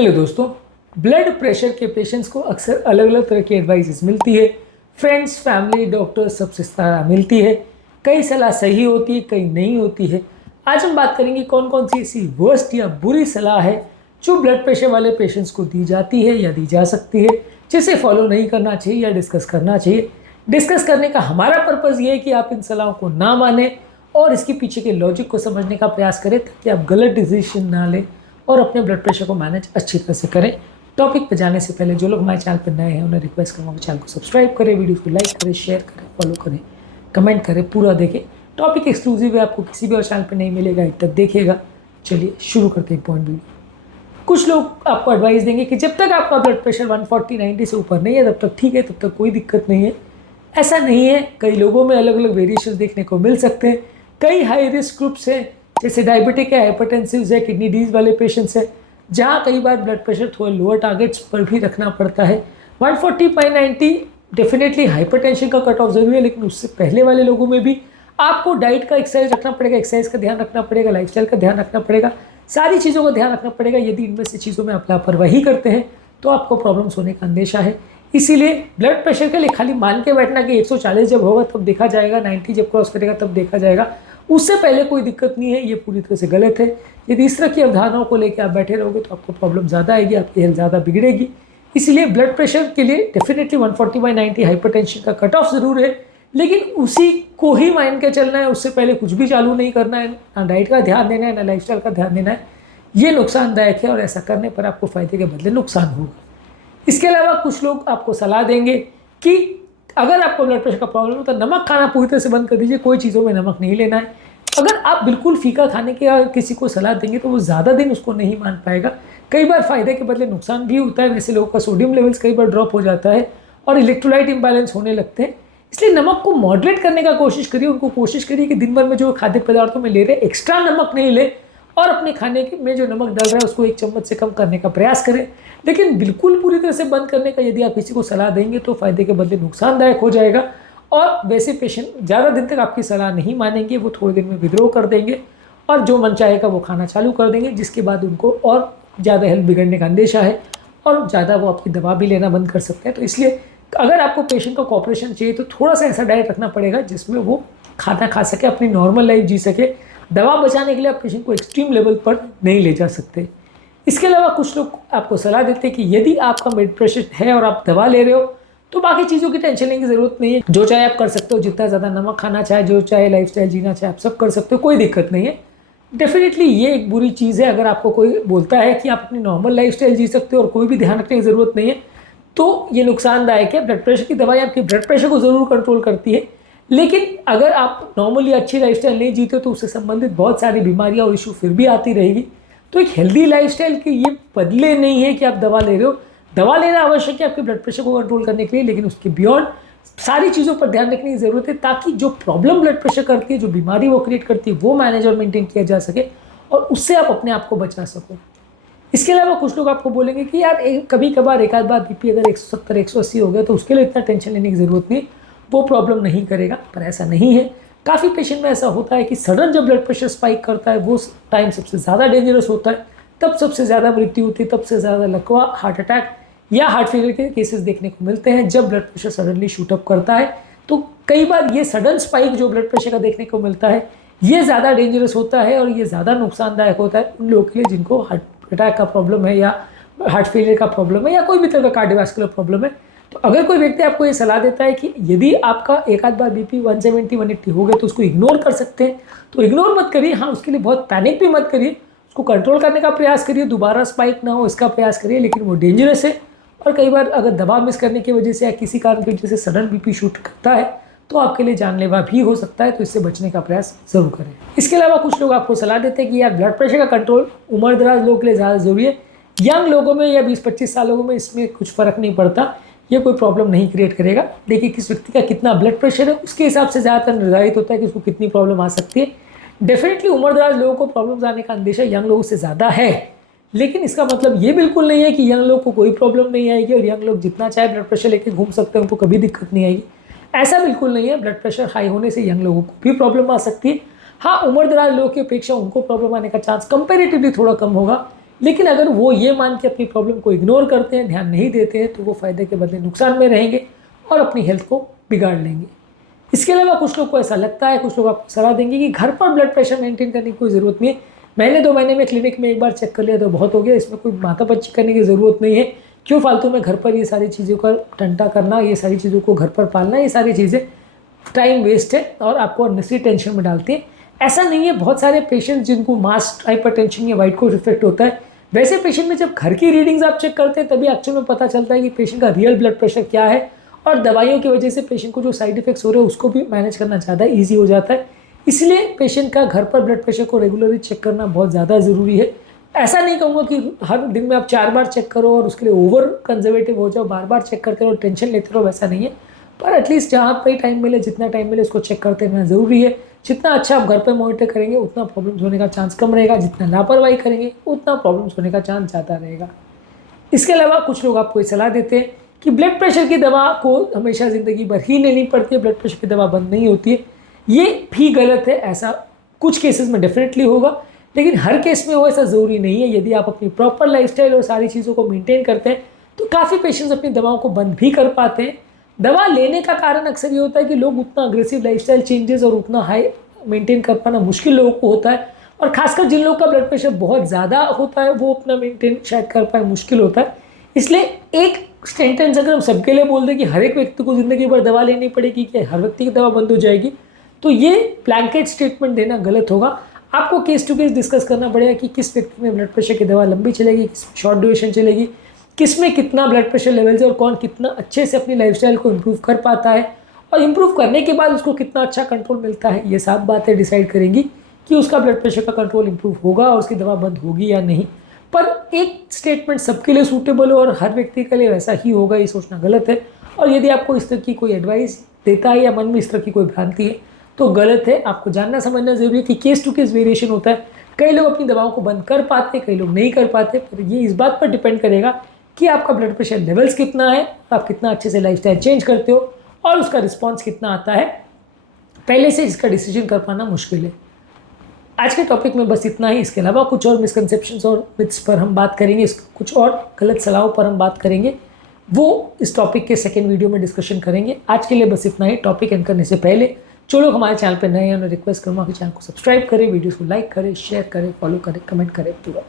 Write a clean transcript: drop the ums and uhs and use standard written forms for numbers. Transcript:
Hello दोस्तों, blood pressure के patients को अक्सर अलग अलग तरह की एडवाइसेस मिलती है। फ्रेंड्स, फैमिली, डॉक्टर सबसे सलाह मिलती है। कई सलाह सही होती है, कई नहीं होती है। आज हम बात करेंगे कौन कौन सी ऐसी वर्स्ट या बुरी सलाह है जो ब्लड प्रेशर वाले पेशेंट्स को दी जाती है या दी जा सकती है, जिसे फॉलो नहीं करना चाहिए या डिस्कस करना चाहिए। डिस्कस करने का हमारा पर्पज़ ये है कि आप इन सलाहों को ना मानें और इसके पीछे के लॉजिक को समझने का प्रयास करें ताकि आप गलत डिसीजन ना लें और अपने ब्लड प्रेशर को मैनेज अच्छी तरह से करें। टॉपिक पर जाने से पहले जो लोग हमारे चैनल पर नए हैं उन्हें रिक्वेस्ट करूँगा चैनल को सब्सक्राइब करें, वीडियो को लाइक करें, शेयर करें, फॉलो करें, कमेंट करें, पूरा देखें। टॉपिक एक्सक्लूसिव है, आपको किसी भी और चैनल पर नहीं मिलेगा, एक तक देखिएगा। चलिए शुरू करते हैं पॉइंट वीडियो। कुछ लोग आपको एडवाइस देंगे कि जब तक आपका ब्लड प्रेशर 140/90 से ऊपर नहीं है तब तक ठीक है, तब तक कोई दिक्कत नहीं है। ऐसा नहीं है, कई लोगों में अलग अलग वेरिएशन देखने को मिल सकते हैं। कई हाई रिस्क ग्रुप्स हैं, जैसे डायबिटिक है, हाइपरटेंसिव है, किडनी डिजीज वाले पेशेंट्स हैं, जहाँ कई बार ब्लड प्रेशर थोड़े लोअर टारगेट्स पर भी रखना पड़ता है। 140/90 डेफिनेटली हाइपरटेंशन का कट ऑफ जरूरी है, लेकिन उससे पहले वाले लोगों में भी आपको डाइट का एक्सरसाइज रखना पड़ेगा, एक्सरसाइज का ध्यान रखना पड़ेगा, लाइफस्टाइल का ध्यान रखना पड़ेगा, सारी चीज़ों का ध्यान रखना पड़ेगा। यदि इनमें से चीज़ों में आप लापरवाही करते हैं तो आपको प्रॉब्लम्स होने का अंदेशा है। इसीलिए ब्लड प्रेशर के लिए खाली मान के बैठना कि 140 जब होगा तब देखा जाएगा, 90 जब क्रॉस करेगा तब देखा जाएगा, उससे पहले कोई दिक्कत नहीं है, ये पूरी तरह से गलत है। यदि इस तरह की अवधारणाओं को लेकर आप बैठे रहोगे तो आपको प्रॉब्लम ज़्यादा आएगी, आपकी हेल्थ ज़्यादा बिगड़ेगी। इसलिए ब्लड प्रेशर के लिए डेफिनेटली 140/90 हाइपरटेंशन का कट ऑफ ज़रूर है, लेकिन उसी को ही मान के चलना है। उससे पहले कुछ भी चालू नहीं करना है, ना डाइट का ध्यान देना है, ना लाइफस्टाइल का ध्यान देना है। ये नुकसानदायक है और ऐसा करने पर आपको फ़ायदे के बदले नुकसान होगा। इसके अलावा कुछ लोग आपको सलाह देंगे कि अगर आपको ब्लड प्रेशर का प्रॉब्लम हो तो नमक खाना पूरी तरह से बंद कर दीजिए, कोई चीज़ों में नमक नहीं लेना है। अगर आप बिल्कुल फीका खाने के किसी को सलाह देंगे तो वो ज़्यादा दिन उसको नहीं मान पाएगा। कई बार फ़ायदे के बदले नुकसान भी होता है। वैसे लोगों का सोडियम लेवल्स कई बार ड्रॉप हो जाता है और इलेक्ट्रोलाइट इम्बैलेंस होने लगते हैं। इसलिए नमक को मॉडरेट करने का कोशिश करिए। उनको कोशिश करिए कि दिन भर में जो खाद्य पदार्थों में ले रहे हैं एक्स्ट्रा नमक नहीं ले और अपने खाने में जो नमक डल रहा है उसको 1 चम्मच से कम करने का प्रयास करें। लेकिन बिल्कुल पूरी तरह से बंद करने का यदि आप किसी को सलाह देंगे तो फ़ायदे के बदले नुकसानदायक हो जाएगा। और वैसे पेशेंट ज़्यादा दिन तक आपकी सलाह नहीं मानेंगे, वो थोड़े दिन में विद्रोह कर देंगे और जो मन चाहेगा वो खाना चालू कर देंगे, जिसके बाद उनको और ज़्यादा हेल्थ बिगड़ने का अंदेशा है और ज़्यादा वो आपकी दवा भी लेना बंद कर सकते हैं। तो इसलिए अगर आपको पेशेंट का कोऑपरेशन चाहिए तो थोड़ा सा ऐसा डाइट रखना पड़ेगा जिसमें वो खाना खा सके, अपनी नॉर्मल लाइफ जी सके। दवा बचाने के लिए आप पेशेंट को एक्सट्रीम लेवल पर नहीं ले जा सकते। इसके अलावा कुछ लोग आपको सलाह देते हैं कि यदि आपका ब्लड प्रेशर है और आप दवा ले रहे हो तो बाकी चीज़ों की टेंशन लेने की ज़रूरत नहीं है। जो चाहे आप कर सकते हो, जितना ज़्यादा नमक खाना चाहे, जो चाहे लाइफस्टाइल जीना चाहे, आप सब कर सकते हो, कोई दिक्कत नहीं है। डेफिनेटली ये एक बुरी चीज़ है। अगर आपको कोई बोलता है कि आप अपनी नॉर्मल लाइफस्टाइल जी सकते हो और कोई भी ध्यान रखने की ज़रूरत नहीं है तो ये नुकसानदायक है। ब्लड प्रेशर की दवाई आपकी ब्लड प्रेशर को ज़रूर कंट्रोल करती है, लेकिन अगर आप नॉर्मली अच्छी लाइफस्टाइल नहीं जीते तो उससे संबंधित बहुत सारी बीमारियां और इशू फिर भी आती रहेगी। तो एक हेल्दी लाइफस्टाइल के ये बदले नहीं है कि आप दवा ले रहे हो। दवा लेना आवश्यक है आपके ब्लड प्रेशर को कंट्रोल करने के लिए, लेकिन उसके बियॉन्ड सारी चीज़ों पर ध्यान रखने की ज़रूरत है ताकि जो प्रॉब्लम ब्लड प्रेशर करती है, जो बीमारी वो क्रिएट करती है, वो मैनेज और मेंटेन किया जा सके और उससे आप अपने आप को बचा सको। इसके अलावा कुछ लोग आपको बोलेंगे कि यार कभी कभार एक आध बार बीपी अगर 170-180 हो गया तो उसके लिए इतना टेंशन लेने की ज़रूरत नहीं, वो प्रॉब्लम नहीं करेगा। पर ऐसा नहीं है। काफ़ी पेशेंट में ऐसा होता है कि सडन जब ब्लड प्रेशर स्पाइक करता है वो टाइम सबसे ज़्यादा डेंजरस होता है, तब सबसे ज़्यादा मृत्यु होती है, तब से ज़्यादा लकवा, हार्ट अटैक या हार्ट फेलियर के केसेस देखने को मिलते हैं जब blood pressure suddenly shoot up करता है। तो कई बार ये सडन स्पाइक जो ब्लड प्रेशर का देखने को मिलता है ये ज़्यादा डेंजरस होता है और ये ज़्यादा नुकसानदायक होता है उन लोगों के लिए जिनको हार्ट अटैक का प्रॉब्लम है या हार्ट फेलियर का प्रॉब्लम है या कोई भी तरह का कार्डियोवैस्कुलर प्रॉब्लम है। तो अगर कोई व्यक्ति आपको ये सलाह देता है कि यदि आपका एक आध बार बीपी 170-180 हो गया तो उसको इग्नोर कर सकते हैं, तो इग्नोर मत करिए। हाँ, उसके लिए बहुत पैनिक भी मत करिए, उसको कंट्रोल करने का प्रयास करिए, दोबारा स्पाइक ना हो इसका प्रयास करिए, लेकिन वो डेंजरस है। और कई बार अगर दवा मिस करने की वजह से या किसी कारण की वजह से सडन बीपी शूट करता है तो आपके लिए जानलेवा भी हो सकता है, तो इससे बचने का प्रयास जरूर करें। इसके अलावा कुछ लोग आपको सलाह देते हैं कि यार ब्लड प्रेशर का कंट्रोल उम्रदराज लोगों के लिए ज़्यादा जरूरी है। यंग लोगों में या 20-25 साल लोगों में इसमें कुछ फ़र्क नहीं पड़ता, ये कोई प्रॉब्लम नहीं क्रिएट करेगा। देखिए किस व्यक्ति का कितना ब्लड प्रेशर है उसके हिसाब से ज़्यादातर निर्धारित होता है कि उसको कितनी प्रॉब्लम आ सकती है। डेफिनेटली उम्रदराज लोगों को प्रॉब्लम्स आने का अंदेशा यंग लोगों से ज़्यादा है, लेकिन इसका मतलब ये बिल्कुल नहीं है कि यंग लोग को कोई प्रॉब्लम नहीं आएगी और यंग लोग जितना चाहे ब्लड प्रेशर लेके घूम सकते हैं, उनको कभी दिक्कत नहीं आएगी। ऐसा बिल्कुल नहीं है। ब्लड प्रेशर हाई होने से यंग लोगों को भी प्रॉब्लम आ सकती है। हाँ, उम्रदराज लोगों की अपेक्षा उनको प्रॉब्लम आने का चांस कंपेरेटिवली थोड़ा कम होगा, लेकिन अगर वो ये मान के अपनी प्रॉब्लम को इग्नोर करते हैं, ध्यान नहीं देते हैं, तो वो फ़ायदे के बदले नुकसान में रहेंगे और अपनी हेल्थ को बिगाड़ लेंगे। इसके अलावा कुछ लोग को ऐसा लगता है, कुछ लोग आपको सलाह देंगे कि घर पर ब्लड प्रेशर मेंटेन करने की कोई ज़रूरत नहीं है, महीने 2 महीने में क्लिनिक में एक बार चेक कर लिया तो बहुत हो गया, इसमें कोई माथापच्ची करने की ज़रूरत नहीं है। क्यों फालतू में घर पर ये सारी चीज़ों का टंटा करना, ये सारी चीज़ों को घर पर पालना, ये सारी चीज़ें टाइम वेस्ट है और आपको अननेसेसरी टेंशन में डालती है। ऐसा नहीं है, बहुत सारे पेशेंट जिनको मास हाइपरटेंशन या वाइट कोट इफेक्ट होता है, वैसे पेशेंट में जब घर की रीडिंग्स आप चेक करते हैं तभी एक्चुअल में पता चलता है कि पेशेंट का रियल ब्लड प्रेशर क्या है, और दवाइयों की वजह से पेशेंट को जो साइड इफेक्ट्स हो रहे हैं उसको भी मैनेज करना ज़्यादा ईजी हो जाता है। इसलिए पेशेंट का घर पर ब्लड प्रेशर को रेगुलरली चेक करना बहुत ज़्यादा ज़रूरी है। ऐसा नहीं कहूँगा कि हर दिन में आप 4 बार चेक करो और उसके लिए ओवर कंजर्वेटिव हो जाओ, बार बार चेक करते रहो, टेंशन लेते रहो, वैसा नहीं है। पर एटलीस्ट जहाँ पे टाइम मिले, जितना टाइम मिले उसको चेक करते रहना ज़रूरी है। जितना अच्छा आप घर पर मॉनिटर करेंगे उतना प्रॉब्लम्स होने का चांस कम रहेगा, जितना लापरवाही करेंगे उतना प्रॉब्लम्स होने का चांस ज़्यादा रहेगा। इसके अलावा कुछ लोग आपको ये सलाह देते हैं कि ब्लड प्रेशर की दवा को हमेशा ज़िंदगी भर ही लेनी पड़ती है, ब्लड प्रेशर की दवा बंद नहीं होती है। ये भी गलत है, ऐसा कुछ केसेस में डेफिनेटली होगा, लेकिन हर केस में वो ऐसा ज़रूरी नहीं है। यदि आप अपनी प्रॉपर लाइफस्टाइल और सारी चीज़ों को मेंटेन करते हैं तो काफ़ी पेशेंट्स अपनी दवाओं को बंद भी कर पाते हैं। दवा लेने का कारण अक्सर ये होता है कि लोग उतना अग्रेसिव लाइफस्टाइल चेंजेस और उतना हाई मेंटेन कर पाना मुश्किल लोगों को होता है, और खासकर जिन लोगों का ब्लड प्रेशर बहुत ज़्यादा होता है वो अपना मेंटेन शायद कर पाए मुश्किल होता है। इसलिए एक सेंटेंस अगर हम सबके लिए बोल दें कि हर एक व्यक्ति को ज़िंदगी भर दवा लेनी पड़ेगी, कि हर व्यक्ति की दवा बंद हो जाएगी, तो ये ब्लैंकेट स्टेटमेंट देना गलत होगा। आपको केस टू केस डिस्कस करना पड़ेगा कि किस व्यक्ति में ब्लड प्रेशर की दवा लंबी चलेगी, किस शॉर्ट ड्यूरेशन चलेगी, किस में कितना ब्लड प्रेशर लेवल्स है और कौन कितना अच्छे से अपनी लाइफस्टाइल को इम्प्रूव कर पाता है, और इम्प्रूव करने के बाद उसको कितना अच्छा कंट्रोल मिलता है। ये सब बातें डिसाइड करेंगी कि उसका ब्लड प्रेशर का कंट्रोल इम्प्रूव होगा और उसकी दवा बंद होगी या नहीं। पर एक स्टेटमेंट सबके लिए सूटेबल हो और हर व्यक्ति के लिए वैसा ही होगा, ये सोचना गलत है। और यदि आपको इस तरह की कोई एडवाइस देता है या मन में इस तरह की कोई भ्रांति है तो गलत है। आपको जानना समझना जरूरी है कि केस टू केस वेरिएशन होता है। कई लोग अपनी दवाओं को बंद कर पाते, कई लोग नहीं कर पाते, पर ये इस बात पर डिपेंड करेगा कि आपका ब्लड प्रेशर लेवल्स कितना है, आप कितना अच्छे से लाइफस्टाइल चेंज करते हो और उसका रिस्पॉन्स कितना आता है। पहले से इसका डिसीजन कर पाना मुश्किल है। आज के टॉपिक में बस इतना ही। इसके अलावा कुछ और मिसकंसेप्शंस और मिथ्स पर हम बात करेंगे, कुछ और गलत सलाहों पर हम बात करेंगे, वो इस टॉपिक के सेकेंड वीडियो में डिस्कशन करेंगे। आज के लिए बस इतना ही। टॉपिक एंड करने से पहले जो लोग हमारे चैनल पर नए हैं उन्हें रिक्वेस्ट करूँगा कि चैनल को सब्सक्राइब करें, वीडियोस को लाइक करें, शेयर करें, फॉलो करें, कमेंट करें, पूरा